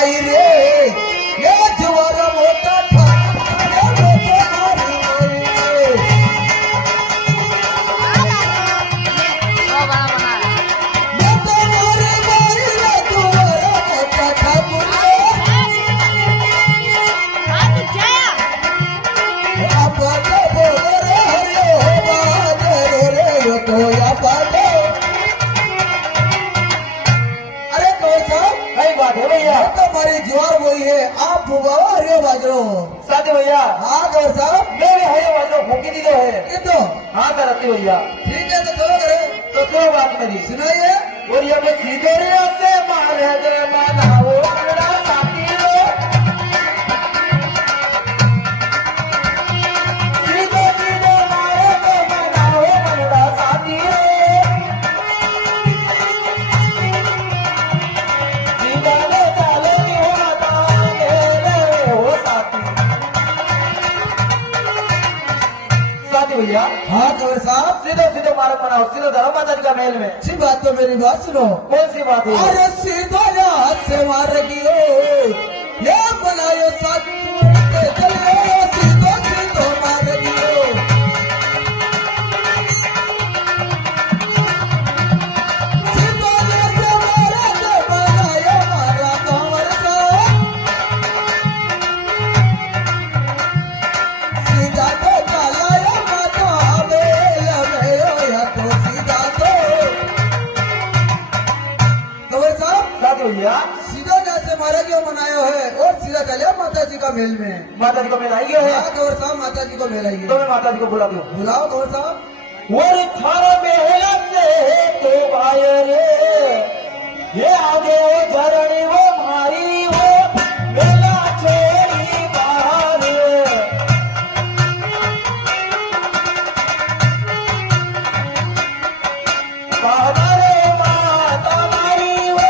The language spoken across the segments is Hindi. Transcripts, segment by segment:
आई रे ये जुआरा मोटा ज्वार वही है आप हरियो बाजरो साथी भैया। हाँ गौर साहब मैं भी हरियो बाजरो फूकी दी है ये तो हाँ करती भैया। ठीक है तो चलो करे तो सुनो बात मेरी सुनाइए। और ये मैं सीधे से मारे दे मनाओ मेरा साथी लो सीधे सीधे मारे दे मनाओ मेरा साथी भैया। हाँ गौर साहब सीधे सीधे मार्ग बनाओ सीधे धर्म माता जी का महल में। अच्छी बात तो मेरी बात सुनो। कौन सी बात है? अरे सीधा हाथ से मार गियो ये बनायो साथ चलो सीधो सीधो मार गियो सीधो से मारा तो बनायो मारा कंवर साहब सीधा तो चलाया मातो हवे लवेयो या तो सीधा तो कंवर साहब साथी भैया सीधा जैसे मारा क्यों मनाया है और सीधा चलिए माता जी का मेल में। माता जी को मिलाई गए है हाँ गौर साहब माता जी को मिलाइए। तो मैं माता जी को बुला दूं। बुलाओ गौर साहब। वो थारा महल से तो भाई रे ये आगे वो झरणी वो भाई वो मेला छोड़ी बाहर बाहर माता मारी वो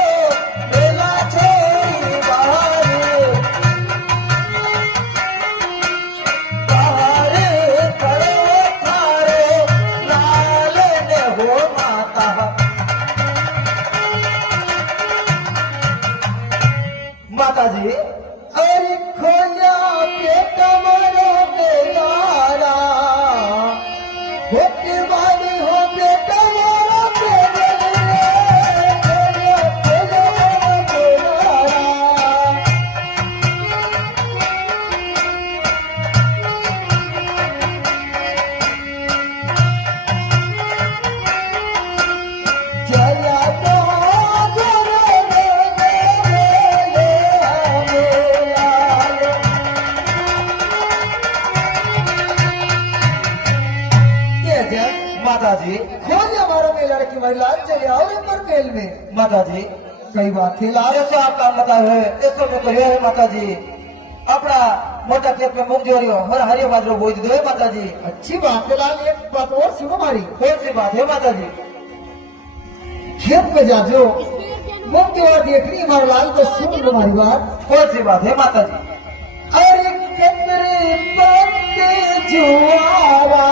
मेला छोड़ी बाहर बाहर खड़े थारे लाल ने हो माता माता जी। अरे खोया के कमरों के तारा होके वाली हो के कमरों के खोया खोया के तारा चला तो माता जी खोज हमारा में लड़की महिला चले आओ ऊपर मेल में। माता जी कई बात थी लाल जैसे आप काम बताए हुए इसको मैं कहियो है माता जी अपना मोटा खेत में मूंग जोरियो और हरियो बाजरो बोई दो है माता जी। अच्छी बात है लाल एक बात और सुनो हमारी। कौन सी बात है माता जी? खेत में जा जो मुंह की ओर देख रही हमारे लाल तो सुन तुम्हारी बात। कौन सी बात है माता जी? अरे कितने पत्ते जुआवा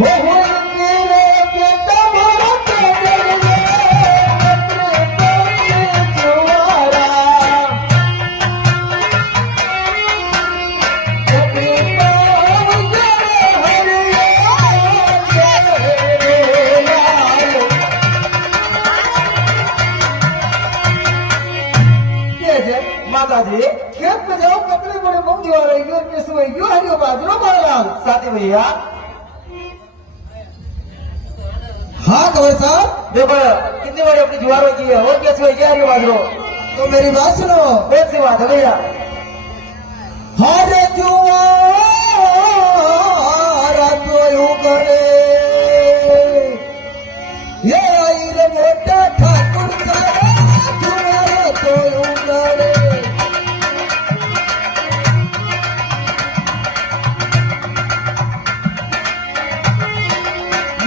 हो तेरे के तुम्हारा तेरे कितने पत्ते जुआवा कितने पत्ते माता जी खेत में जाओ कपड़े बड़े मुंह जुआ रहेगी और किस में क्यों हरियो बाजरो मार लाल। साथी भैया हाँ कवर साहब देखो कितनी बड़ी अपनी जुआरों की है और कैसे होगी हरियो बाजरो। तो मेरी बात सुनो। कौन सी बात है भैया? हर जुआरा तो यूं करे ये आई रे मोटा ठाकुर सारा जुआरा तो यूं करे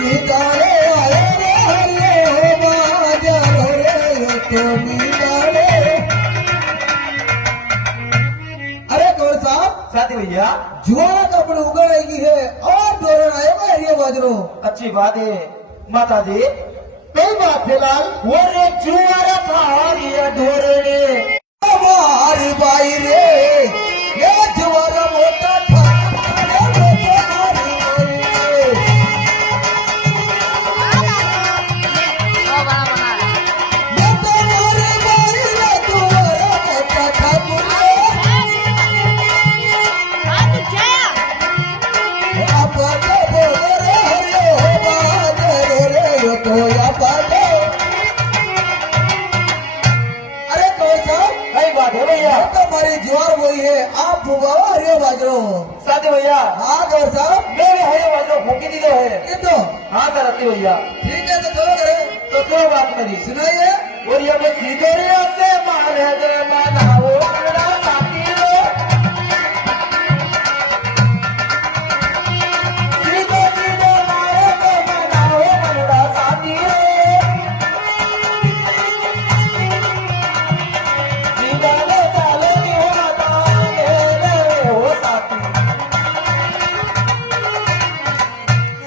निकाले आए रे हरिये बाजार रे तो निकाले। अरे गौर साहब साथी भैया जुआरा कपड़े उगाएगी है और डोरण आएगा हरिये बाजरो। अच्छी बात है माता जी। कई बात है लाल वो रे जुआरा था ये ढोरने भैया तो हमारी ज्वार बोई है आप फुगाओ हरियो बाजरो। साथी भैया हाँ गौर साहब मैं भी हरियो बाजरो फूकी दी है। ये तो हाँ सरती भैया ठीक है तो चलो करे तो सुनो बात मेरी सुनाइए। और ये मैं सीधे से मारे दे मनाओ मेरा साथी रो सीधे सीधे मारे दे मनाओ मेरा साथी रो सीधा ले चाले नी हो माता मेरे हो साथी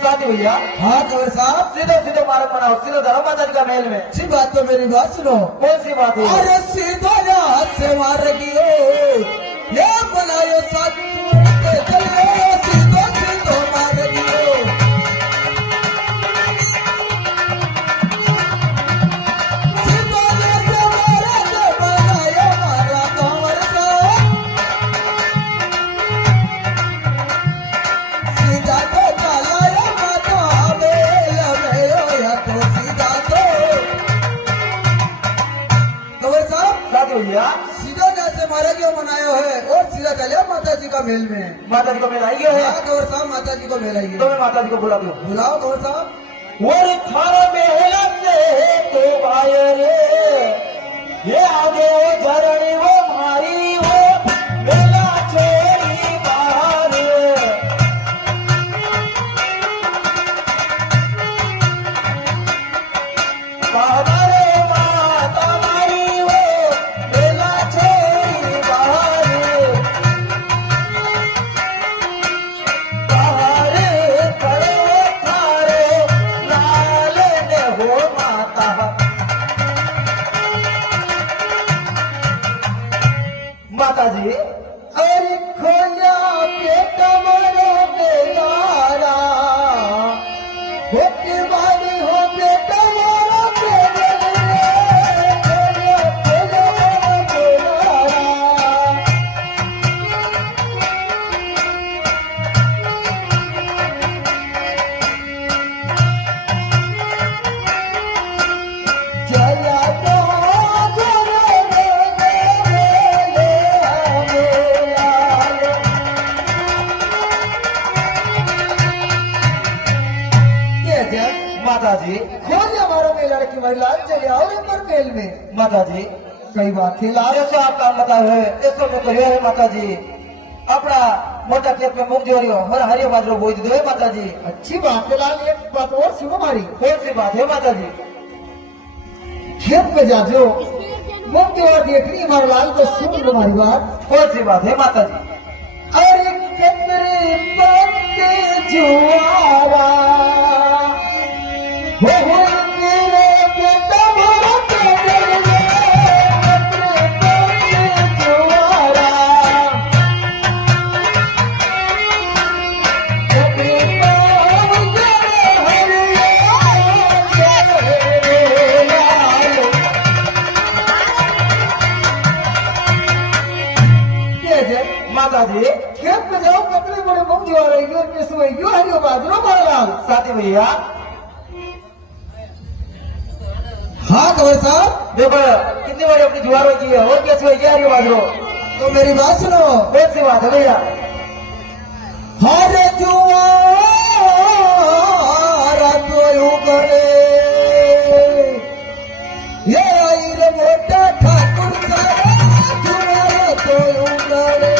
साथी भैया हाँ गौर साहब सीधे सीधे मार्ग बनाओ सीधे धर्म माता जी का महल में अच्छी बात तो मेरी बात सुनो। कौन सी बात है अरे सीधा हाथ से मार गियो ये बनायो साथी के चलो सीधो सीधो मार गियो। सीधो से मारे तो बनायो मारा कंवर साहब। सीधा तो चलायो माता बेल भयो या तो सीधा तो कंवर साहब साथी भैया सीधा जैसे मारा क्यों बनाया है और सीधा चलिए माता जी का मेल में। माता जी को मेल आई है हाँ गौर साहब माता जी को मेल आइए। तो मैं माता जी को बुला दूं बुलाओ गौर साहब। वो थारा मेहला से तो भाई रे ये आगे वो झरणी वो मारी वो मेला छोड़ी बाहर बाहर माता मारी वो मेला छोड़ी बाहर बाहर करो थारे लाल ने हो माता माता जी अरे खोया पेट मरो बेचारा होके वाली हो पेट मरो चला तो माता जी खोज हमारो में लड़की महिला चले आओ पर मेल में। माता जी कई बात थी लाल ऐसा आपका बताओ है ऐसा मैं कहियो है माता जी अपना मोटा खेत में मूंग जोरियो हर हरियो बाजरो बोई दो है माता जी अच्छी बात है लाल। एक बात और सुनो हमारी कौन सी बात है माता जी खेत में जा जो मुंह की ओर देख रही हमारे लाल तो सुन लो हमारी बात। कौन सी बात है माता जी अरे कितने पत्ते जुआवा हो तेरे बेटा मारा तेरे कितने पत्ते जुआवा माता जी खेत में जाओ कपड़े बड़े मुंह जो रही और किस हुई क्यों हरियो बाजरो मारलाल। साथी भैया हाँ कौन साहब देखो कितनी बड़ी अपनी जुआर की है और कैसी हुई हरियो बाजरो तो मेरी बात सुनो। कौन सी बात है भैया हरे जुआरा तो यूं करे ये आई रे मोटा ठाकुर सारा जुआरा तो यूं करे।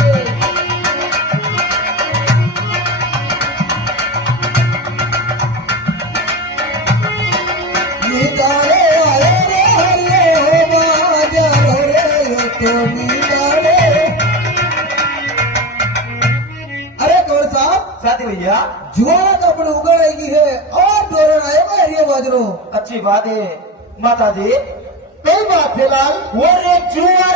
निकाले आए रे हरे बाजार रे तो निकाले। अरे कौन साहब साथी भैया जुआरा कपड़े उगड़ेगी है और दौड़न आएगा हरियो बाजरो। अच्छी बात है माता जी कई बात है लाल। वो रे जुआ